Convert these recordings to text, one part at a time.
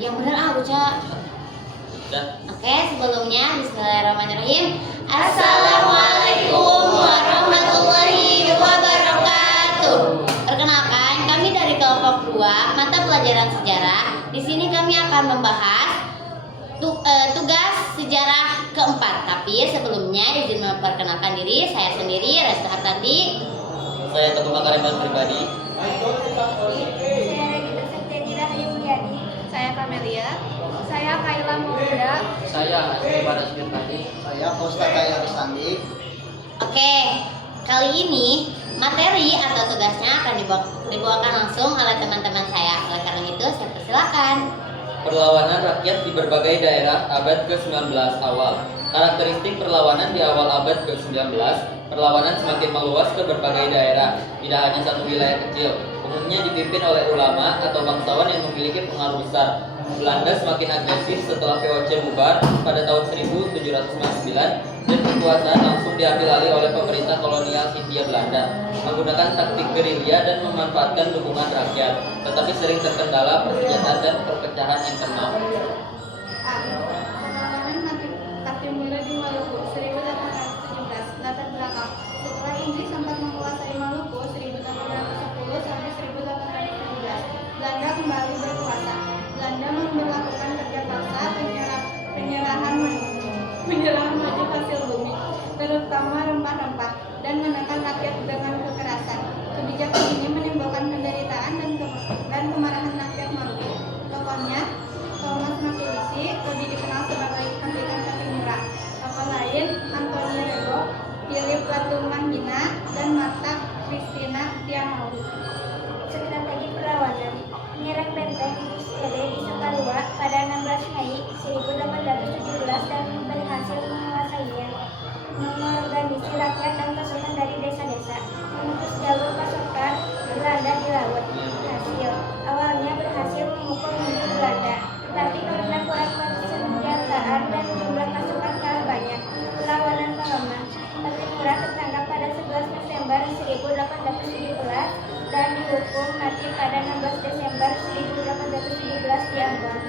Yang benar Uca. Oke, sebelumnya bismillahirrahmanirrahim. Assalamualaikum warahmatullahi wabarakatuh. Perkenalkan, kami dari kelompok 2 mata pelajaran sejarah. Di sini kami akan membahas tugas sejarah keempat. Tapi sebelumnya izin memperkenalkan diri, saya sendiri Restu Hartanti. Saya Teguh Makarim pribadi. Saya Regita Septianira Hayuliadi. Saya Kamelia. Saya Kaila Maulida. Saya Asri Baras Birkati. Saya Kosta Kaya Risandi. Oke, kali ini materi atau tugasnya akan dibawakan langsung oleh teman-teman saya. Oleh karena itu, saya persilakan. Perlawanan rakyat di berbagai daerah abad ke-19 awal. Karakteristik perlawanan di awal abad ke-19, perlawanan semakin meluas ke berbagai daerah, tidak hanya satu wilayah kecil. Umumnya dipimpin oleh ulama atau bangsawan yang memiliki pengaruh besar. Belanda semakin agresif setelah VOC bubar pada tahun 1799 dan kekuasaan langsung diambil alih oleh pemerintah kolonial Hindia Belanda menggunakan taktik gerilya dan memanfaatkan dukungan rakyat, tetapi sering terkendala persenjataan dan perpecahan internal. Perlawanan dimulai di Maluku 1817. Latar belakang: setelah Inggris sempat menguasai Maluku 1810 sampai 1817, Belanda kembali berkuasa. Belanda memperlakukan kerja paksa, penyerahan wajib hasil bumi, terutama rempah-rempah, dan menekan rakyat dengan kekerasan. Kebijakan ini menimbulkan penderitaan dan kemarahan rakyat Maluku. Tokohnya Thomas Makelisi, lebih dikenal sebagai Kapitan Kaki Murah. Tokoh lain Antoni Rego, Philip Latumahina, dan Martha Christina Tiamaru. Strategi perlawanan: menyerang benteng Lusitania di Sukarua pada 16 Mei 1817 dan berhasil menguasainya. Mengorganisasi rakyat dan pasukan dari desa-desa, memutus jalur pasukan Belanda di laut. Hasil: awalnya berhasil memukul mundur Belanda, tetapi karena kurang persenjataan dan jumlah pasukan kalah banyak, perlawanan melemah. Kaki Murah tertangkap pada 11 Desember 1817 dan dihukum mati pada 16 Desember 1817 di Ambon.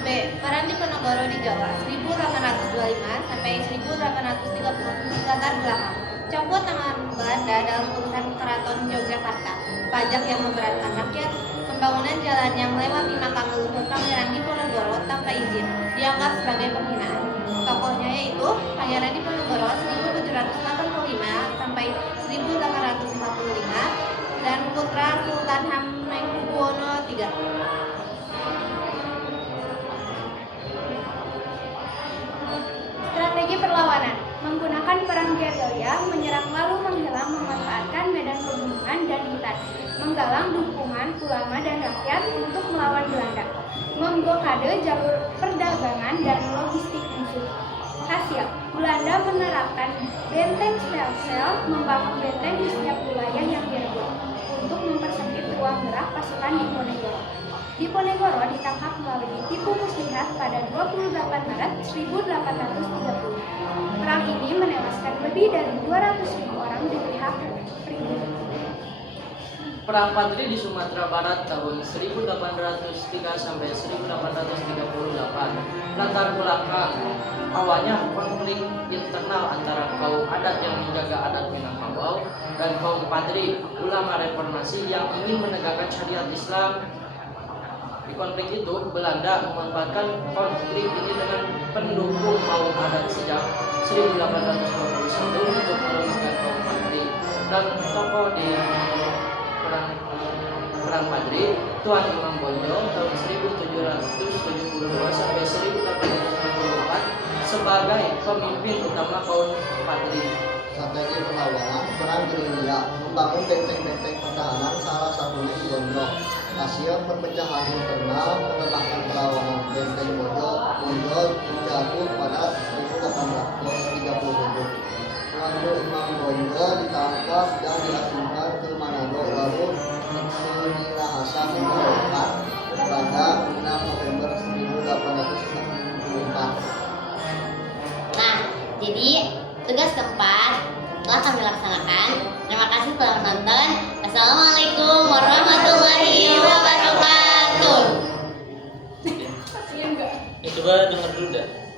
B. Peran Diponegoro di Jawa 1825 sampai 1830. Latar belakang: campur tangan Belanda dalam urusan keraton Yogyakarta, pajak yang memberatkan rakyat, pembangunan jalan yang melewati makam leluhur Pangeran Diponegoro tanpa izin dianggap sebagai penghinaan. Tokohnya yaitu Pangeran Diponegoro 1785 sampai 1845 dan putra Sultan Hamengkubuwono III. Strategi perlawanan: menggunakan perang gerilya, menyerang lalu menghilang, memanfaatkan medan pegunungan dan hutan, menggalang dukungan ulama dan rakyat untuk melawan Belanda, memblokade jalur perdagangan dan logistik musuh. Hasil: Belanda menerapkan benteng sel-sel, membangun benteng di setiap wilayah yang direbut untuk mempersempit ruang gerak pasukan Diponegoro. Diponegoro ditangkap melalui tipu muslihat pada 28 Maret 1830. Perang ini menewaskan lebih dari 200.000 orang di pihak pribumi. Perang Padri di Sumatera Barat tahun 1803 sampai 1838. Latar belakang: awalnya konflik internal antara kaum adat yang menjaga adat Minangkabau dan kaum Padri, ulama reformasi yang ingin menegakkan syariat Islam. Di konflik itu, Belanda memanfaatkan konflik ini dengan pendukung kaum adat sejak 1821 untuk melemahkan kaum Padri. Dan tokoh di Perang Padri, Tuan Imam Bonjol tahun 1772 sampai 1864 sebagai pemimpin utama kaum Padri. Strategi perlawanan, perang gerilya, membangun benteng-benteng pertahanan, salah satunya di Bonjol. Hasil: perpecahan internal, melemahkan perlawanan. Benteng Bonjol jatuh pada 1837. Tuan Imam Bonjol ditangkap dan diasingkan ke Manado, lalu Minahasa dibubarkan pada 6 November 1844. Nah, jadi tugas keempat telah kami laksanakan. Terima kasih telah menonton. Assalamualaikum warahmatullahi wabarakatuh. Ya coba dengar dulu dah.